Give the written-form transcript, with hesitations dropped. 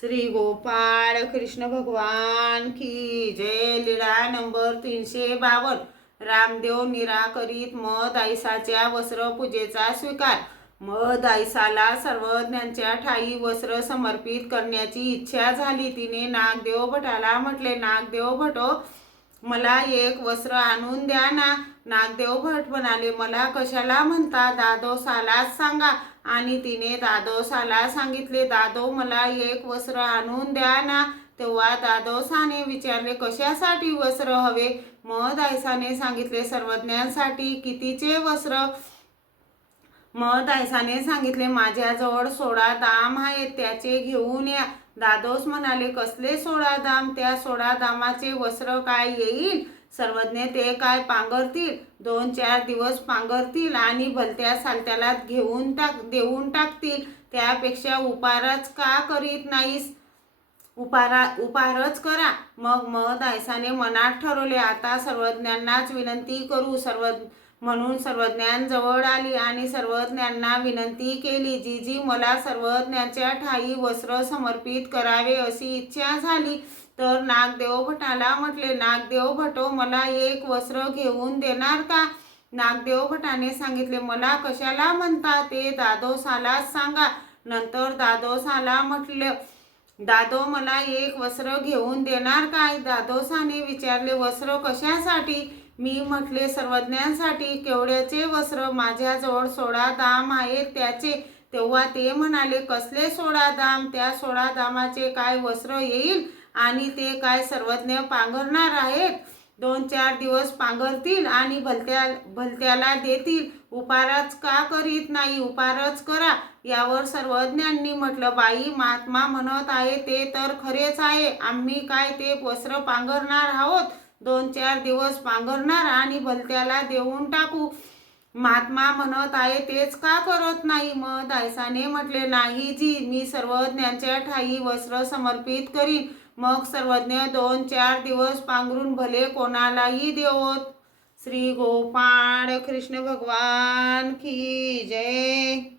श्री गोपाळ कृष्ण भगवान की जय। लीळा नंबर 352। रामदेव निराकरित मध आईसाच्या वस्त्र पूजेचा स्वीकार। मध आईसाला सर्वज्ञांच्या ठाई वस्त्र समर्पित करण्याची इच्छा झाली। तिने नागदेव भटाला म्हटले, नागदेव भटो, मला एक वस्त्र आणून द्या ना। नागदेव भट म्हणाले, मला कशाला म्हणता, दादोसालाच सांगा। आणि तिने दादोसाला सांगितले, दादो मला एक वस्त्र आणून द्या ना। तेव्हा दादोसाने विचारले, कशासाठी वस्त्र हवे? मध आईसाने सांगितले, सर्वज्ञांसाठी। कितीचे वस्त्र? मध आईसाने सांगितले, माझ्याजवळ 16 दाम आहेत, त्याचे घेऊन या। दादोस म्हणाले, कसले 16 दाम? त्या 16 दामाचे वस्त्र काय येईल? सर्वज्ञ ते काय पांघरतील? 2-4 दिवस पांघरतील आणि भलत्या सालत्याला देऊन टाकतील। त्यापेक्षा उपारच का करीत नाहीस? उपारच करा। मग मध आईसाने मनात ठरवले, आता सर्वज्ञांनाच विनंती करू। म्हणून सर्वज्ञांजवळ आली आणि सर्वज्ञांना विनंती केली, जी मला सर्वज्ञांच्या ठाई वस्त्र समर्पित करावे अशी इच्छा झाली तर नागदेव भटाला म्हटले, नागदेव भटो, मला एक वस्त्र घेऊन देणार का? नागदेव भटाने सांगितले, मला कशाला म्हणता, ते दादोसालाच सांगा। नंतर दादोसाला म्हटलं, दादो, मला एक वस्त्र घेऊन देणार काय? दादोसाने विचारले, वस्त्र कशासाठी? मी म्हटले, सर्वज्ञांसाठी। केवढ्याचे वस्त्र? माझ्याजवळ 16 दाम आहेत, त्याचे। तेव्हा ते म्हणाले, कसले 16 दाम? त्या 16 दामाचे काय वस्त्र येईल? आणि ते काय सर्वज्ञ पांघरणार आहेत? 2-4 दिवस पांघरतील आणि भलत्याला देतील। उपारच का करीत नाही? उपारच करा। यावर सर्वज्ञांनी म्हटलं, बाई, महात्मा म्हणत आहे ते तर खरेच आहे। आम्ही काय ते वस्त्र पांघरणार आहोत? 2-4 दिवस पांघरणार आणि भलत्याला देऊन टाकू। महात्मा म्हणत आहे तेच का करत नाही? मध आईसाने म्हटले, नाही जी, मी सर्वज्ञांच्या ठाई वस्त्र समर्पित करीन। मग सर्वज्ञ 2-4 दिवस पांघरून भले कोणालाही देवोत। श्री गोपाळ कृष्ण भगवान की जय।